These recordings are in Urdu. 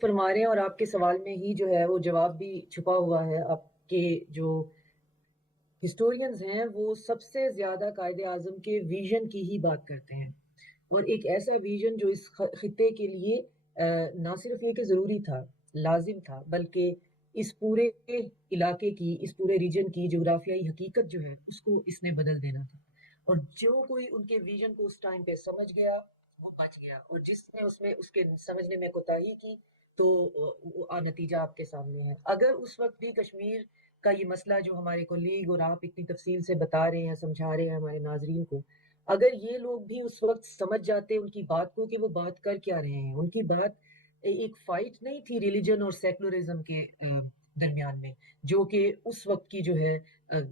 فرما رہے ہیں اور آپ کے سوال میں ہی جو ہے وہ جواب بھی چھپا ہوا ہے. آپ کے جو ہسٹورینز ہیں وہ سب سے زیادہ قائد اعظم کے ویژن کی ہی بات کرتے ہیں، اور ایک ایسا ویژن جو اس خطے کے لیے نہ صرف یہ کہ ضروری تھا، لازم تھا، بلکہ اس پورے علاقے کی، اس پورے ریجن کی جغرافیائی حقیقت جو ہے اس کو اس نے بدل دینا تھا. اور جو کوئی ان کے ویژن کو اس ٹائم پہ سمجھ گیا وہ بچ گیا، اور جس نے اس میں اس کے سمجھنے میں کوتاہی کی تو نتیجہ آپ کے سامنے ہے. اگر اس وقت بھی کشمیر کا یہ مسئلہ جو ہمارے کولیگ اور آپ اتنی تفصیل سے بتا رہے ہیں، سمجھا رہے ہیں ہمارے ناظرین کو، اگر یہ لوگ بھی اس وقت سمجھ جاتے ان کی بات کو کہ وہ بات کر کیا رہے ہیں. ان کی بات ایک فائٹ نہیں تھی ریلیجن اور سیکولرزم کے درمیان میں، جو کہ اس وقت کی جو ہے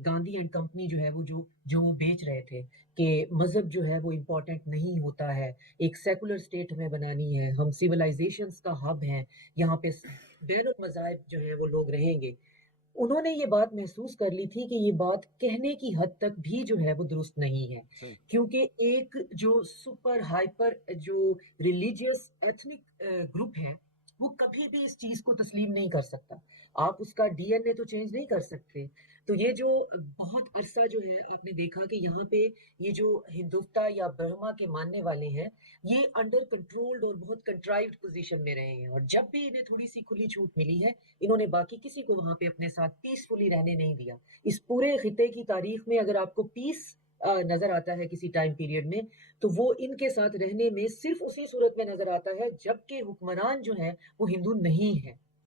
گاندھی اینڈ کمپنی جو ہے وہ جو وہ بیچ رہے تھے کہ مذہب جو ہے وہ امپورٹنٹ نہیں ہوتا ہے، ایک سیکولر اسٹیٹ ہمیں بنانی ہے، ہم سویلائزیشنز کا ہب ہیں، یہاں پہ بین المذاہب جو ہے وہ لوگ رہیں گے. انہوں نے یہ بات محسوس کر لی تھی کہ یہ بات کہنے کی حد تک بھی جو ہے وہ درست نہیں ہے، صحیح. کیونکہ ایک جو سپر ہائپر جو ریلیجیس ایتھنک گروپ ہے وہ کبھی بھی اس چیز کو تسلیم نہیں کر سکتا. آپ اس کا ڈی این اے تو چینج نہیں کر سکتے. تو یہ جو بہت عرصہ جو ہے آپ نے دیکھا کہ یہاں پہ یہ جو ہندوتا یا برہما کے ماننے والے ہیں یہ انڈر کنٹرولڈ اور بہت کنٹرائیوڈ پوزیشن میں رہے ہیں، اور جب بھی انہیں تھوڑی سی کھلی چھوٹ ملی ہے انہوں نے باقی کسی کو وہاں پہ اپنے ساتھ پیسفلی رہنے نہیں دیا. اس پورے خطے کی تاریخ میں اگر آپ کو پیس نظر آتا ہے کسی ٹائم پیریڈ میں تو وہ ان کے ساتھ رہنے میں صرف اسی صورت میں نظر آتا ہے جبکہ حکمران جو ہیں وہ ہندو نہیں ہے.